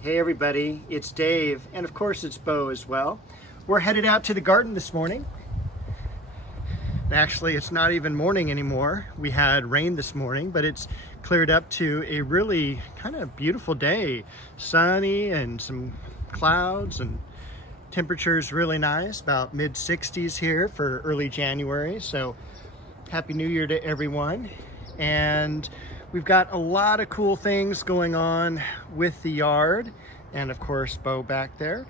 Hey everybody, it's Dave, and of course it's Bo as well. We're headed out to the garden this morning. Actually, it's not even morning anymore. We had rain this morning, but it's cleared up to a really kind of beautiful day. Sunny and some clouds, and temperature's really nice, about mid-60s here for early January. So Happy New Year to everyone. And we've got a lot of cool things going on with the yard, and of course Bo back there.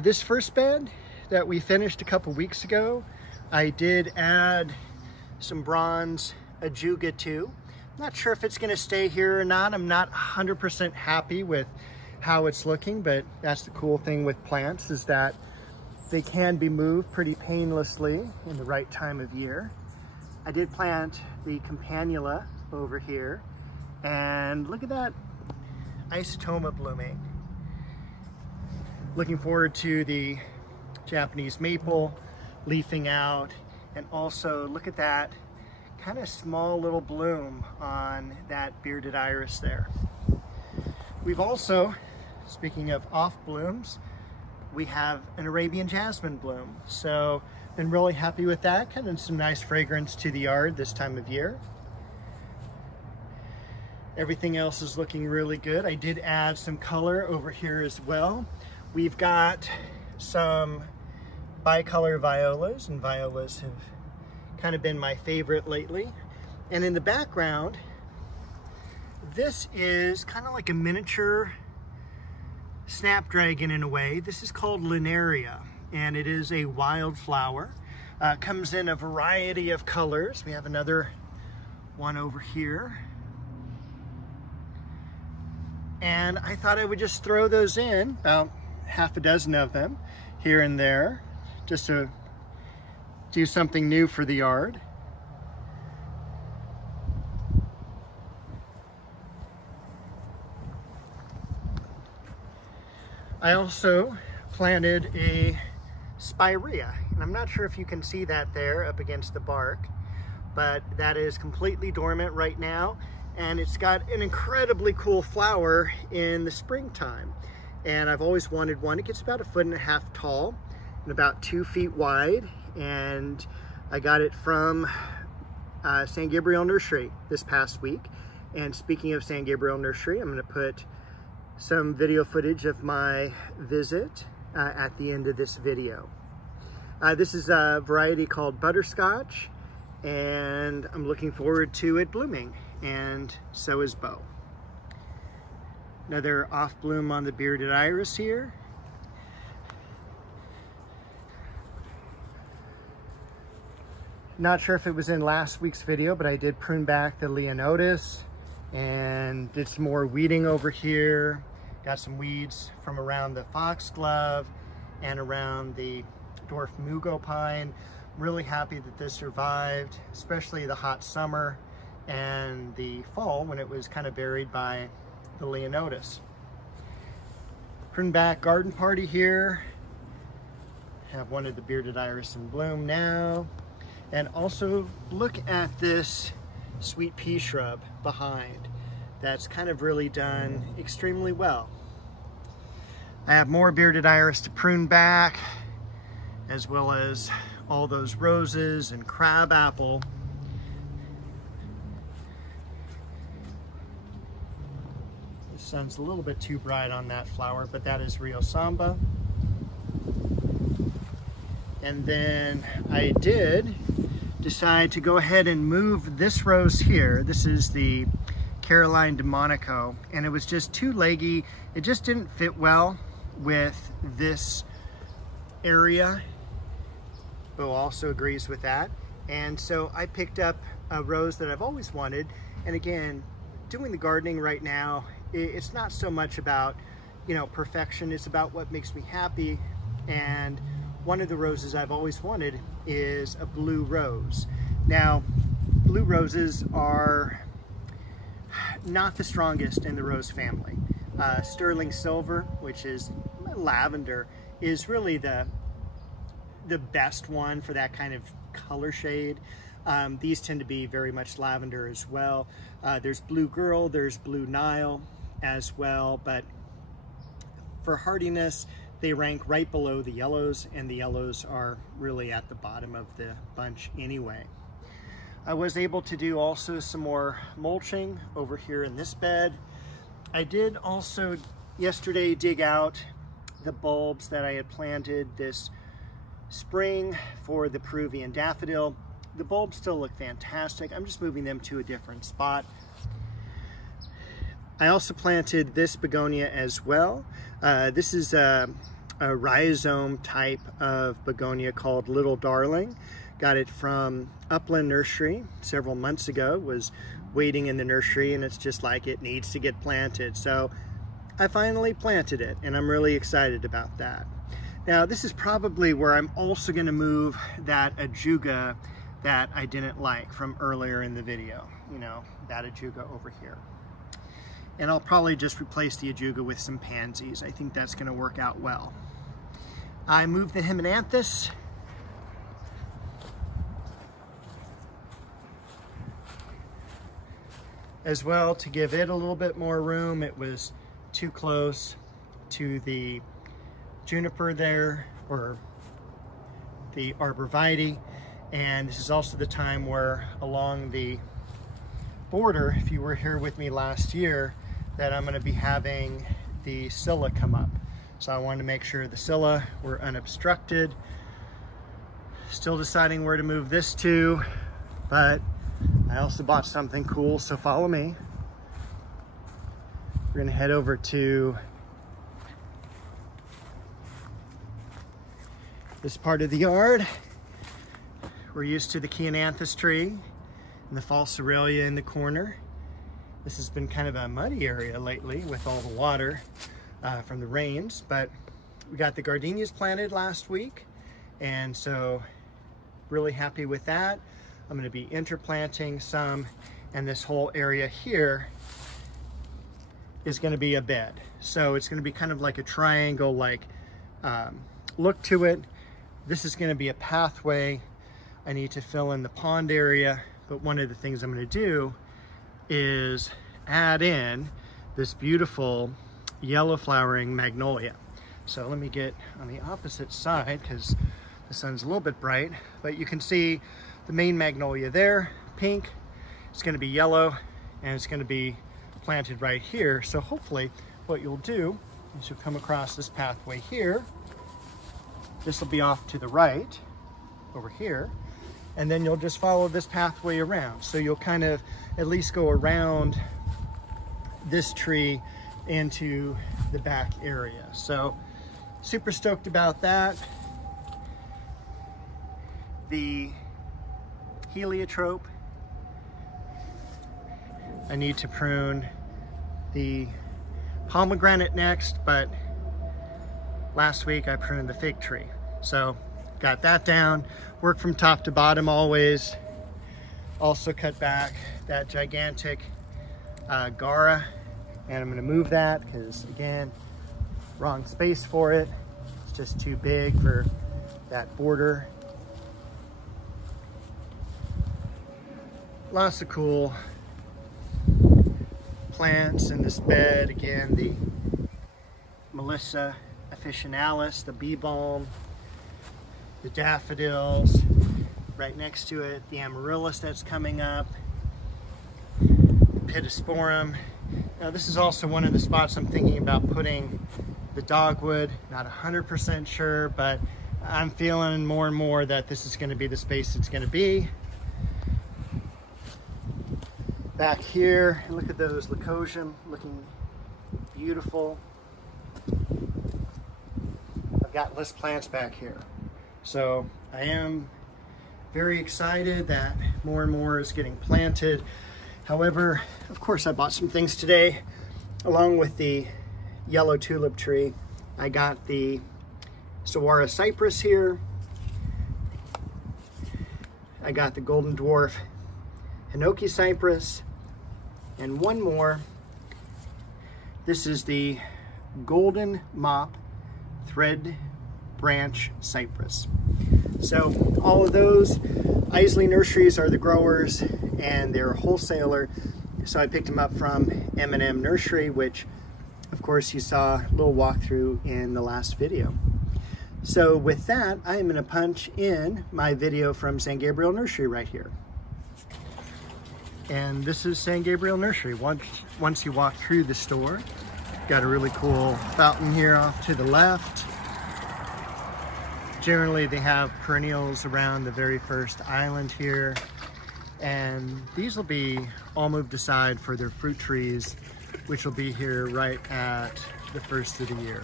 This first bed that we finished a couple weeks ago, I did add some bronze ajuga to. I'm not sure if it's going to stay here or not. I'm not 100% happy with how it's looking, but that's the cool thing with plants, is that they can be moved pretty painlessly in the right time of year. I did plant the campanula over here, and look at that isotoma blooming. Looking forward to the Japanese maple leafing out, and also look at that kind of small little bloom on that bearded iris there. We've also, speaking of off blooms, we have an Arabian jasmine bloom. So been really happy with that, kind of some nice fragrance to the yard this time of year. Everything else is looking really good. I did add some color over here as well. We've got some bicolor violas, and violas have kind of been my favorite lately. And in the background, this is kind of like a miniature snapdragon in a way. This is called Linaria, and it is a wildflower. Comes in a variety of colors. We have another one over here. And I thought I would just throw those in, about half a dozen of them here and there, just to do something new for the yard. I also planted a spirea, and I'm not sure if you can see that there up against the bark, but that is completely dormant right now. And it's got an incredibly cool flower in the springtime. And I've always wanted one. It gets about 1.5 feet tall and about 2 feet wide. And I got it from San Gabriel Nursery this past week. And speaking of San Gabriel Nursery, I'm gonna put some video footage of my visit at the end of this video. This is a variety called butterscotch, and I'm looking forward to it blooming. And so is Bo. Another off bloom on the bearded iris here. Not sure if it was in last week's video, but I did prune back the Leonotis and did some more weeding over here. Got some weeds from around the foxglove and around the dwarf mugo pine. I'm really happy that this survived, especially the hot summer and the fall when it was kind of buried by the Leonotis. Prune back garden party here. Have one of the bearded iris in bloom now. And also look at this sweet pea shrub behind. That's kind of really done extremely well. I have more bearded iris to prune back, as well as all those roses and crabapple. Sun's a little bit too bright on that flower, but that is Rio Samba. And then I did decide to go ahead and move this rose here. This is the Caroline de Monaco, and it was just too leggy. It just didn't fit well with this area. Bo also agrees with that. And so I picked up a rose that I've always wanted. And again, doing the gardening right now, it's not so much about, perfection. It's about what makes me happy. And one of the roses I've always wanted is a blue rose. Now, blue roses are not the strongest in the rose family. Sterling silver, which is lavender, is really the best one for that kind of color shade. These tend to be very much lavender as well. There's Blue Girl, there's Blue Nile as well, but for hardiness, they rank right below the yellows, and the yellows are really at the bottom of the bunch anyway. I was able to do also some more mulching over here in this bed. I did also yesterday dig out the bulbs that I had planted this spring for the Peruvian daffodil. The bulbs still look fantastic. I'm just moving them to a different spot. I also planted this begonia as well. This is a rhizome type of begonia called Little Darling. Got it from Upland Nursery several months ago. Was waiting in the nursery, and it's just like it needs to get planted. So I finally planted it, and I'm really excited about that. Now this is probably where I'm also going to move that ajuga that I didn't like from earlier in the video. You know, that ajuga over here. And I'll probably just replace the ajuga with some pansies. I think that's going to work out well. I moved the hemianthus. As well to give it a little bit more room. It was too close to the juniper there, or the arborvitae. And this is also the time where along the border, if you were here with me last year, that I'm going to be having the scilla come up. So I wanted to make sure the scilla were unobstructed. Still deciding where to move this to, but I also bought something cool, so follow me. We're going to head over to this part of the yard. We're used to the Chiananthus tree and the false Aurelia in the corner. This has been kind of a muddy area lately with all the water from the rains, but we got the gardenias planted last week, and so really happy with that. I'm going to be interplanting some, and this whole area here is going to be a bed. So it's going to be kind of like a triangle like look to it. This is going to be a pathway. I need to fill in the pond area, but one of the things I'm going to do is add in this beautiful yellow flowering magnolia. So let me get on the opposite side because the sun's a little bit bright, but you can see the main magnolia there, pink. It's going to be yellow, and it's going to be planted right here. So hopefully what you'll do is you'll come across this pathway here. This will be off to the right over here, and then you'll just follow this pathway around. So you'll kind of at least go around this tree into the back area. So super stoked about that. The heliotrope, I need to prune the pomegranate next, but last week I pruned the fig tree. So got that down, work from top to bottom always. Also cut back that gigantic Gara, and I'm gonna move that because again, wrong space for it. It's just too big for that border. Lots of cool plants in this bed. Again, the Melissa officinalis, the bee balm, the daffodils, right next to it, the amaryllis that's coming up, the pittosporum. Now this is also one of the spots I'm thinking about putting the dogwood. Not 100% sure, but I'm feeling more and more that this is going to be the space it's going to be. Back here, look at those leucosium looking beautiful. I've got list plants back here. So I am very excited that more and more is getting planted. However, of course, I bought some things today. Along with the yellow tulip tree, I got the saguaro cypress here. I got the golden dwarf hinoki cypress, and one more. This is the golden mop thread branch cypress. So all of those, Isley Nurseries are the growers and they're a wholesaler. So I picked them up from M&M Nursery, which of course, you saw a little walkthrough in the last video. So with that, I am going to punch in my video from San Gabriel Nursery right here. And this is San Gabriel Nursery. Once you walk through the store, got a really cool fountain here off to the left. Generally, they have perennials around the very first island here. And these will be all moved aside for their fruit trees, which will be here right at the first of the year.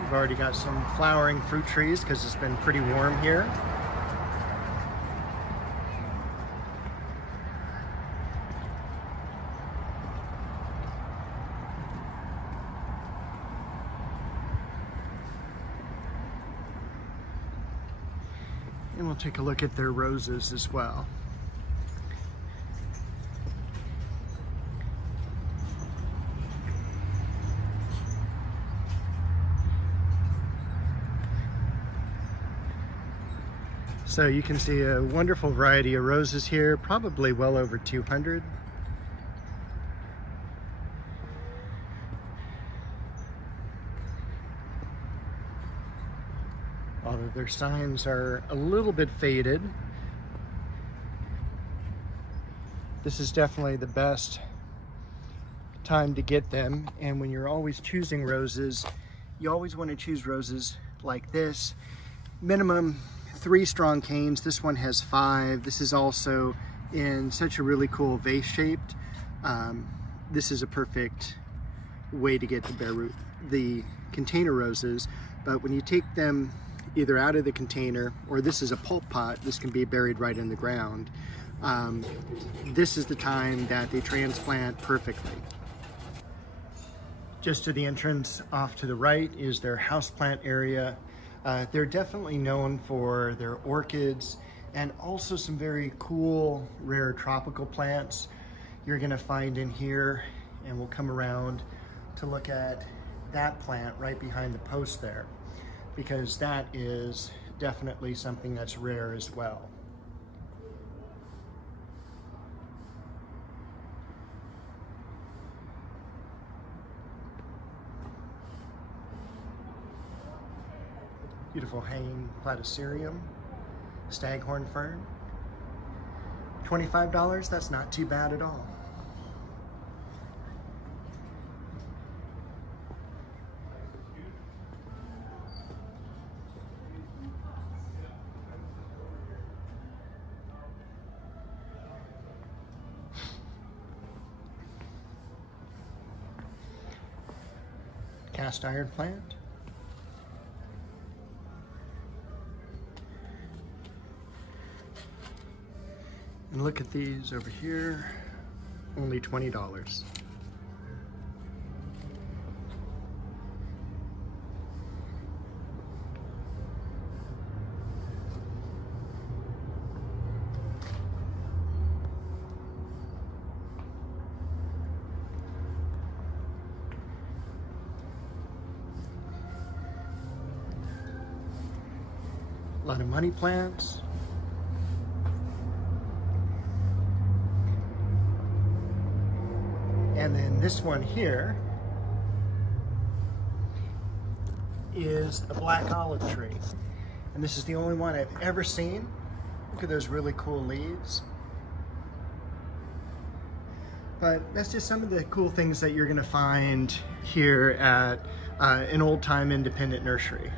We've already got some flowering fruit trees because it's been pretty warm here. And we'll take a look at their roses as well. So you can see a wonderful variety of roses here, probably well over 200. Although their signs are a little bit faded. This is definitely the best time to get them. And when you're always choosing roses, you always want to choose roses like this. Minimum 3 strong canes. This one has 5. This is also in such a really cool vase shaped. This is a perfect way to get the container roses. But when you take them either out of the container, or this is a pulp pot, this can be buried right in the ground. This is the time that they transplant perfectly. Just to the entrance off to the right is their houseplant area. They're definitely known for their orchids and also some very cool, rare tropical plants you're gonna find in here. And we'll come around to look at that plant right behind the post there, because that is definitely something that's rare as well. Beautiful hanging platycerium, staghorn fern. $25, that's not too bad at all. Cast iron plant. And look at these over here, only $20. A lot of money plants. And then this one here is a black olive tree. And this is the only one I've ever seen. Look at those really cool leaves. But that's just some of the cool things that you're gonna find here at an old-time independent nursery.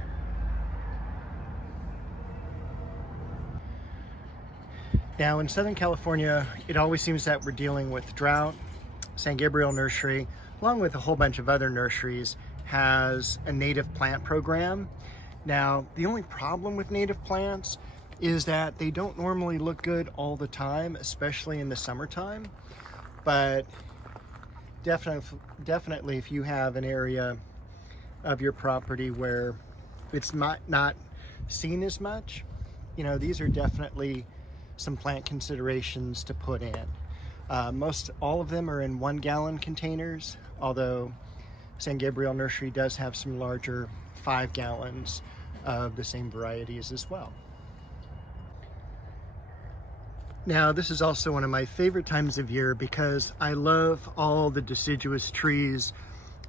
Now in Southern California, it always seems that we're dealing with drought. San Gabriel Nursery, along with a whole bunch of other nurseries, has a native plant program. Now, the only problem with native plants is that they don't normally look good all the time, especially in the summertime. But definitely if you have an area of your property where it's not seen as much, you know, these are definitely some plant considerations to put in. All of them are in 1 gallon containers, although San Gabriel Nursery does have some larger 5 gallons of the same varieties as well. Now, this is also one of my favorite times of year because I love all the deciduous trees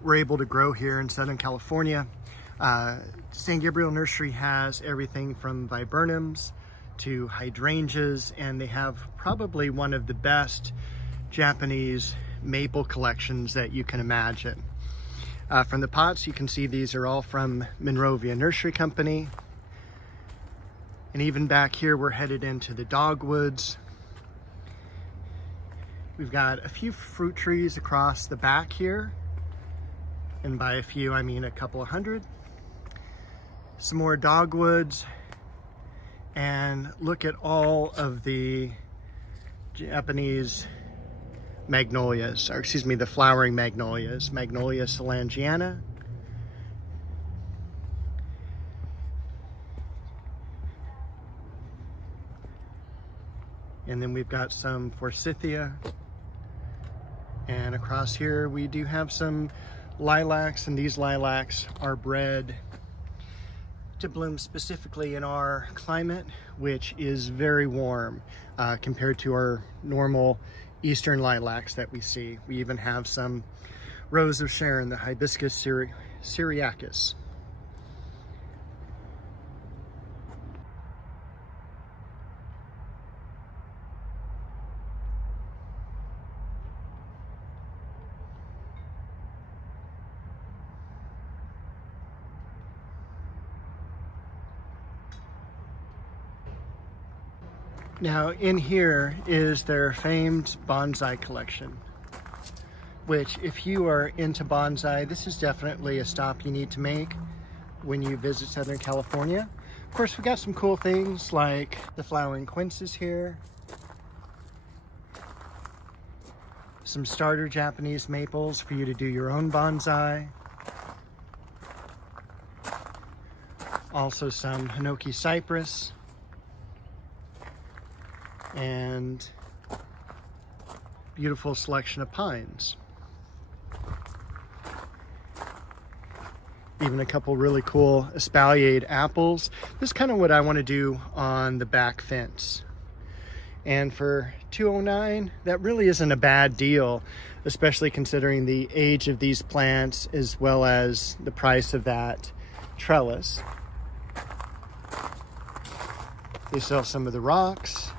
we're able to grow here in Southern California. San Gabriel Nursery has everything from viburnums to hydrangeas, and they have probably one of the best Japanese maple collections that you can imagine. From the pots, you can see these are all from Monrovia Nursery Company. And even back here, we're headed into the dogwoods. We've got a few fruit trees across the back here. And by a few, I mean a couple of hundred. Some more dogwoods. And look at all of the Japanese magnolias, or excuse me, the flowering magnolias. Magnolia solangiana. And then we've got some forsythia. And across here we do have some lilacs, and these lilacs are bred to bloom specifically in our climate, which is very warm compared to our normal eastern lilacs that we see. We even have some Rose of Sharon, the Hibiscus syriacus. Now, in here is their famed bonsai collection, which if you are into bonsai, this is definitely a stop you need to make when you visit Southern California. Of course, we've got some cool things like the flowering quinces here, some starter Japanese maples for you to do your own bonsai, also some Hinoki cypress, and beautiful selection of pines. Even a couple really cool espaliered apples. This is kind of what I want to do on the back fence. And for $209, that really isn't a bad deal, especially considering the age of these plants as well as the price of that trellis. They sell some of the rocks.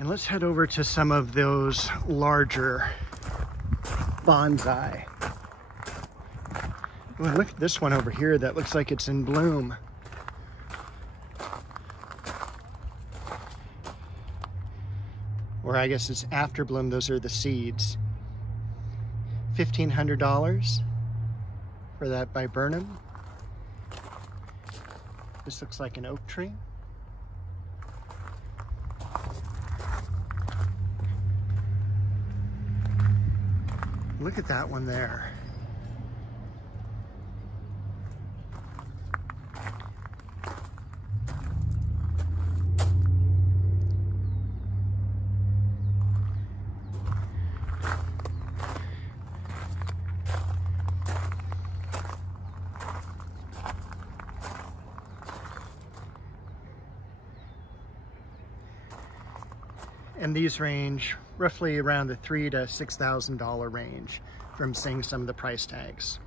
And let's head over to some of those larger bonsai. Ooh, look at this one over here that looks like it's in bloom. Or I guess it's after bloom, those are the seeds. $1,500 for that viburnum. This looks like an oak tree. Look at that one there. And these range roughly around the $3,000 to $6,000 range from seeing some of the price tags.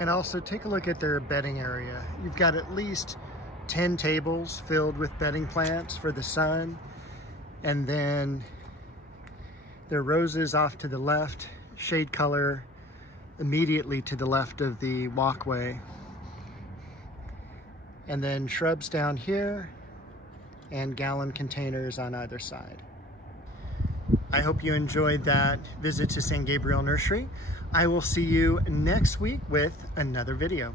And also take a look at their bedding area. You've got at least 10 tables filled with bedding plants for the sun. And then their roses off to the left, shade color immediately to the left of the walkway. And then shrubs down here and gallon containers on either side. I hope you enjoyed that visit to San Gabriel Nursery. I will see you next week with another video.